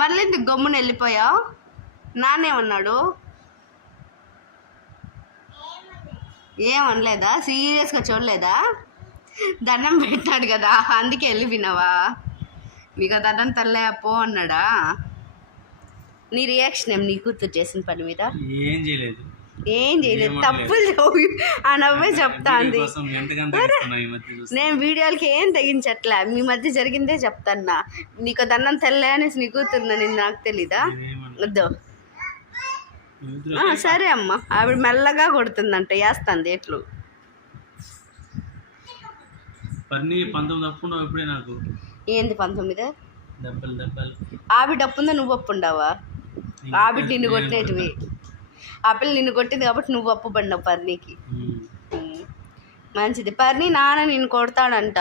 మళ్ళీ ఎందుకు గమ్మున వెళ్ళిపోయావు? నాన్నేమన్నాడు? ఏమనలేదా? సీరియస్గా చూడలేదా? దండం పెట్టాడు కదా అందుకే వెళ్ళిపోయినావా? మీకు దండం తల్లే పో అన్నాడా? నీ రియాక్షన్ ఏం నీ కూతురు చేసిన పని మీద? ఏం చేయలేదు తప్పులు ఆ నవ్వే చెప్తాంది. నేను వీడియోలకి ఏం తెగించట్లే, మీ మధ్య జరిగిందే చెప్తాన్నా. నీకు దండం తెల్లే అనేసి నీ కూతురున్నా నాకు తెలీదా? వద్దు. సరే అమ్మ, ఆవిడ మెల్లగా కొడుతుందంట, వేస్తుంది ఎట్లు. ఏంది 19? ఆవిడ అప్పుందా నువ్వు అప్పుండావా? ఆవిడ నిన్ను కొట్టినవి, ఆ పిల్ల నిన్ను కొట్టింది కాబట్టి నువ్వు అప్పు పడినావు పర్నీకి. మంచిది. పర్ని నాన్న నిన్ను కొడతాడంట.